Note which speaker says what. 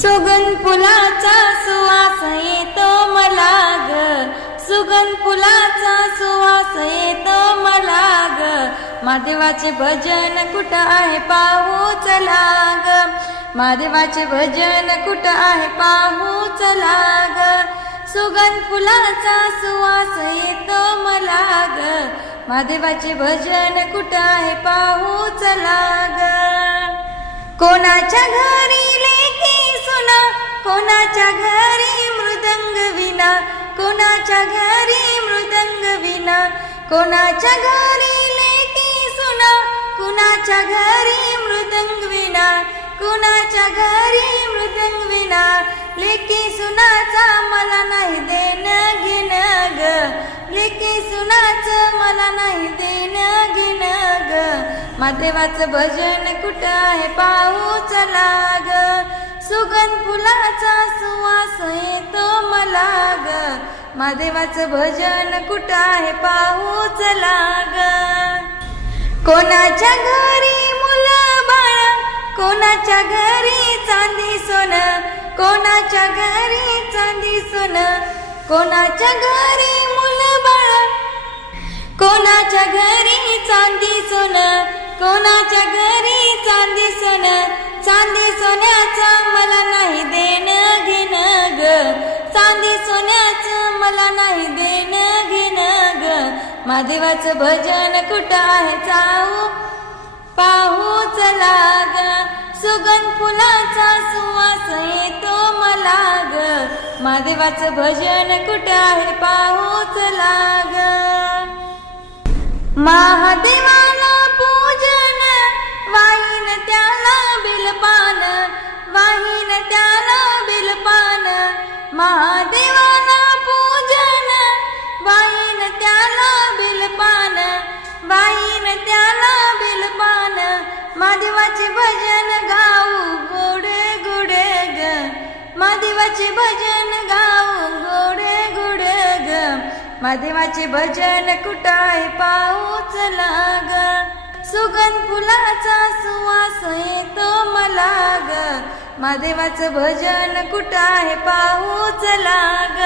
Speaker 1: सुगन फुलाचा सुवास येतो मला ग. सुगन फुलाचा सुवास येतो मला ग. महादेवाचे भजन कुठं आहे पाहू चला ग. महादेवाचे भजन कुठं आहे पाहू चला ग. सुगन फुलाचा सुवास येतो मला ग. महादेवाचे भजन कुठं आहे पाहू चला ग. कोणाच्या घरी विना कोणाच्या घरी मृदंग विना कोणाच्या घरी मृदंग विना कोणाच्या घरी लेकी सुना कुणाच्या घरी मृदंग विना कुणाच्या घरी मृदंग विना लेकी सुनाचा मला नाही देणं घेणं ग. लेकी सुनाचं मला नाही देणं घेणं ग. महादेवाचं भजन कुठं आहे पाहू चला ग. सुगंध फुलाचा सुवास येतो मला ग. महादेवाचं भजन कुठं आहे पाहू चला ग कोणाच्या घरी मुलं बाळ कोणाच्या घरी चांदी सोनं कोणाच्या घरी चांदी सोनं कोणाच्या घरी मुलं बाळ कोणाच्या घरी चांदी सोनं कोणाच्या घरी चांदी सोनं चांदी सोन्याचा महादेवाचं भजन कुठं आहे? जाऊ. पाहू चला ग. सुगंध फुलाचा सुवास येतो मला ग. महादेवाचं भजन कुठं आहे? पाहू चला ग. महादेवाला पूजन वाहीन त्याला बिलपान वाहीन त्याला बिलपान. महादेवा त्याला बिलपान. महादेवाचे भजन गाऊ गोडे गुडे ग. महादेवाचे भजन गाऊ गोडे गुडे ग. महादेवाचे भजन कुठं आहे लाग. चला सुगंध फुलाचा सुवास येतो मला ग. महादेवाचं भजन कुठं आहे पाहूच लाग.